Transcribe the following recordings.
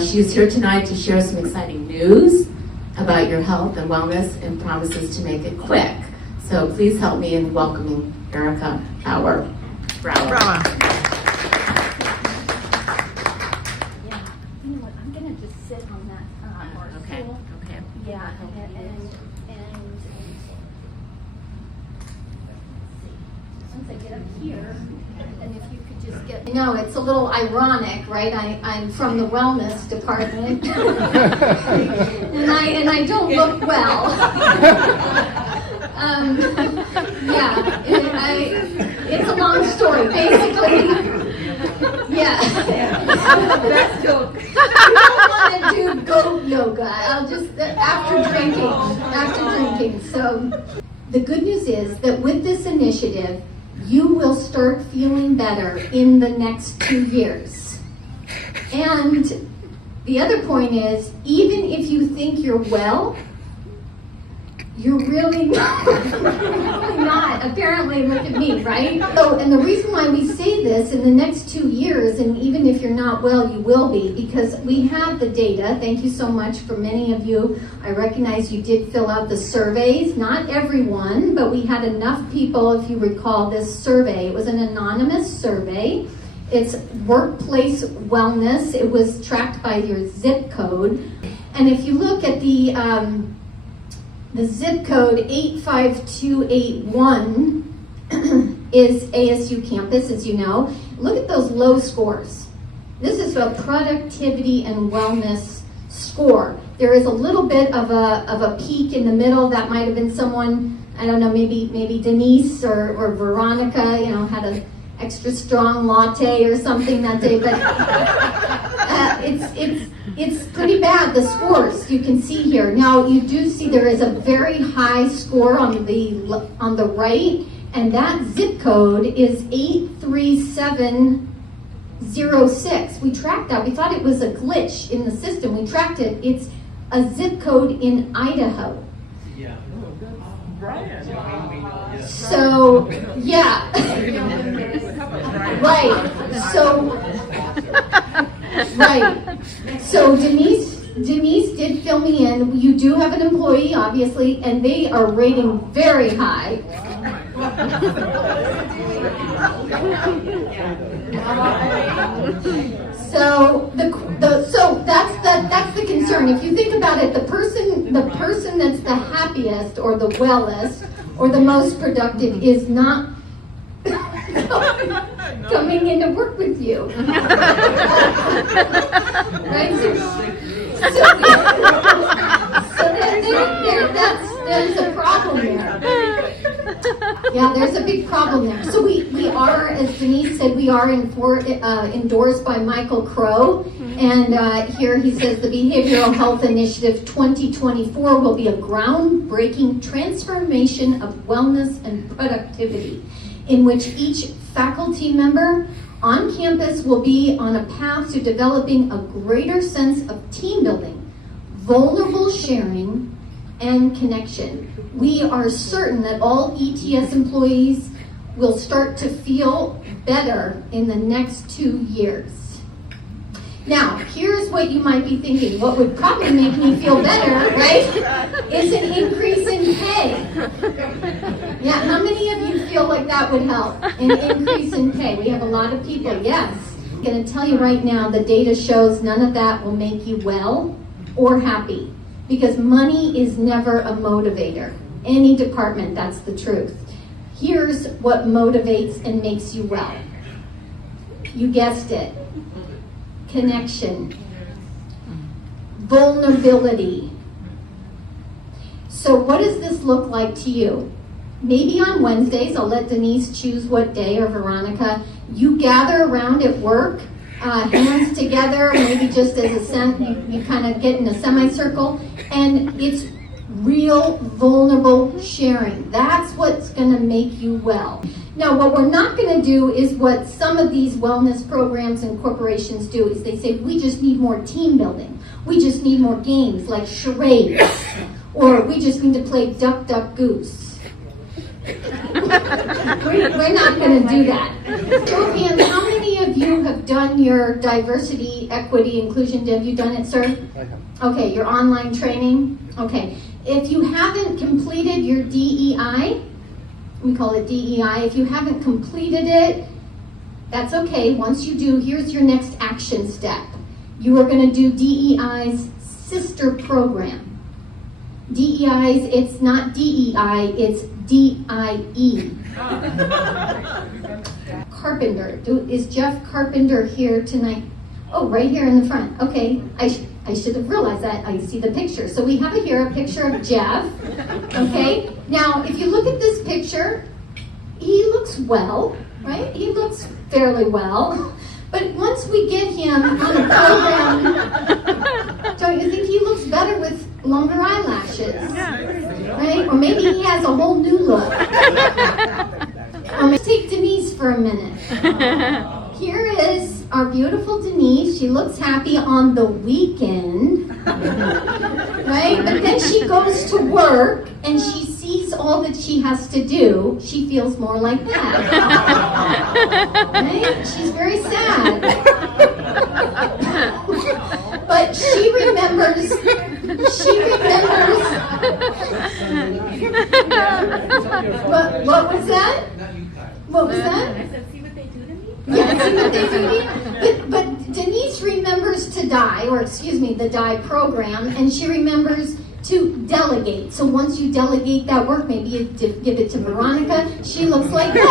She's here tonight to share some exciting news about your health and wellness and promises to make it quick. So please help me in welcoming Erica Brower. Yeah, you know what, I'm gonna just sit on that Okay. stool. Okay. Yeah, and once I get up here, and if you could just get. You know, it's a little ironic, right? I'm from the wellness department, and I don't look well. Yeah, it's a long story. Basically, yeah. That's joke. I don't want to do goat yoga. I'll just after drinking. So the good news is that with this initiative, you will start feeling better in the next 2 years. And the other point is, even if you think you're well, you're really not. Apparently, look at me, right? So, and the reason why we say this in the next 2 years, and even if you're not well, you will be, because we have the data. Thank you so much for many of you. I recognize you did fill out the surveys. Not everyone, but we had enough people, if you recall this survey. It was an anonymous survey. It's workplace wellness. It was tracked by your zip code. And if you look at the zip code 85281 is ASU campus, as you know. Look at those low scores. This is a productivity and wellness score. There is a little bit of a peak in the middle. That might have been someone, I don't know, maybe Denise or Veronica, had an extra strong latte or something that day. But it's pretty bad, the scores you can see here. Now you do see there is a very high score on the right, and that zip code is 83706. We tracked that. We thought it was a glitch in the system. We tracked it. It's a zip code in Idaho. Yeah. So, yeah. Right. So Denise did fill me in. You do have an employee, obviously, and they are rating very high. So that's the concern. If you think about it, the person that's the happiest or the wellest or the most productive is not coming in to work with you. Right? There's a problem there. Yeah, there's a big problem there. So we are, as Denise said, we are endorsed by Michael Crow. And here he says the Behavioral Health Initiative 2024 will be a groundbreaking transformation of wellness and productivity, in which each faculty member on campus will be on a path to developing a greater sense of team building, vulnerable sharing, and connection. We are certain that all ETS employees will start to feel better in the next 2 years. Now, here's what you might be thinking. What would probably make me feel better, right, is an increase in pay. Yeah, how many of you feel like that would help? An increase in pay. We have a lot of people, yes. I'm going to tell you right now, the data shows none of that will make you well or happy, because money is never a motivator. Any department, that's the truth. Here's what motivates and makes you well. You guessed it. Connection. Vulnerability. So what does this look like to you? Maybe on Wednesdays, I'll let Denise choose what day, or Veronica, you gather around at work, hands together, maybe just as you kind of get in a semicircle, and it's real vulnerable sharing. That's what's going to make you well. Now, what we're not going to do is what some of these wellness programs and corporations do, is they say, we just need more team building. We just need more games like charades, or we just need to play duck, duck, goose. We're not going to do that. Show of hands, how many of you have done your diversity, equity, inclusion? Have you done it, sir? I have. Okay, your online training? Okay. If you haven't completed your DEI, we call it DEI, if you haven't completed it, that's okay. Once you do, here's your next action step. You are going to do DEI's sister program. DEI's, it's not DEI, it's DIE. Carpenter. Is Jeff Carpenter here tonight? Oh, right here in the front. Okay, I should have realized that. I see the picture. So we have here a picture of Jeff. Okay, now if you look at this picture, he looks well, right? He looks fairly well. But once we get him on a program, don't you think he looks better with longer eyelashes? Right? Or maybe he has a whole new look. Let's take Denise for a minute. Here is our beautiful Denise. She looks happy on the weekend, right? But then she goes to work and she sees all that she has to do. She feels more like that, right? She's very sad. But she remembers. What was that? What was that? I said, see what they do to me? Yeah, see what they do to you? But Denise remembers to die, or excuse me, the die program, and she remembers to delegate. So once you delegate that work, maybe you give it to Veronica, she looks like this.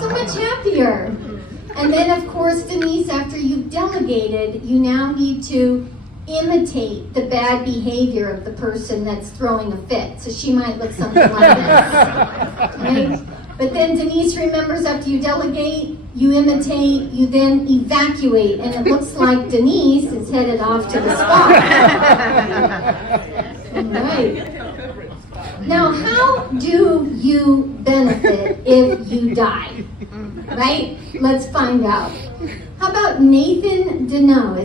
So much happier. And then, of course, Denise, after you've delegated, you now need to imitate the bad behavior of the person that's throwing a fit. So she might look something like this. Right? But then Denise remembers after you delegate, you imitate, you then evacuate, and it looks like Denise is headed off to the spa. Right. Now, how do you benefit if you die? Right? Let's find out. How about Nathan Deneau?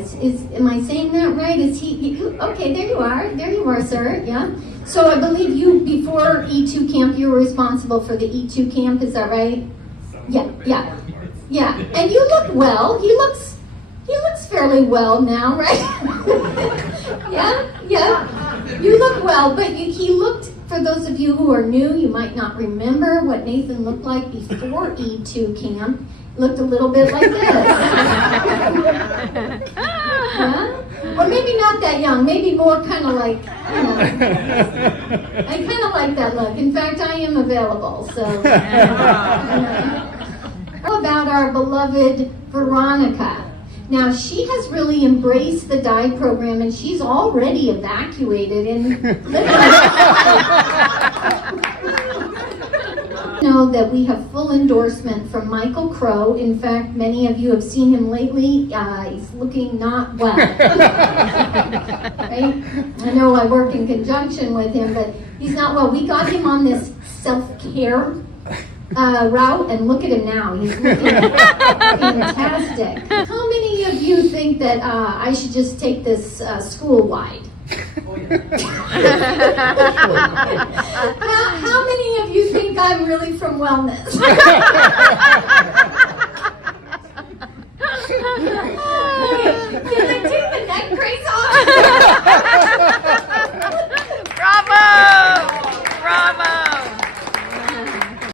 Am I saying that right? Is he okay, there you are. There you are, sir. Yeah. So I believe you, before E2 camp, you were responsible for the E2 camp, is that right? Yeah. And you look well. He looks fairly well now, right? Yeah. You look well, but he looked, for those of you who are new, you might not remember what Nathan looked like before E2 camp. Looked a little bit like this. Yeah? Or maybe not that young, maybe more kind of like, I kind of like that look. In fact, I am available, so. How about our beloved Veronica? Now, she has really embraced the DIE program, and she's already evacuated and know that we have full endorsement from Michael Crow. In fact, many of you have seen him lately. He's looking not well. Right? I know I work in conjunction with him, but he's not well. We got him on this self-care route, and look at him now. He's looking fantastic. How many of you think that I should just take this school-wide? How many of you think I'm really from wellness?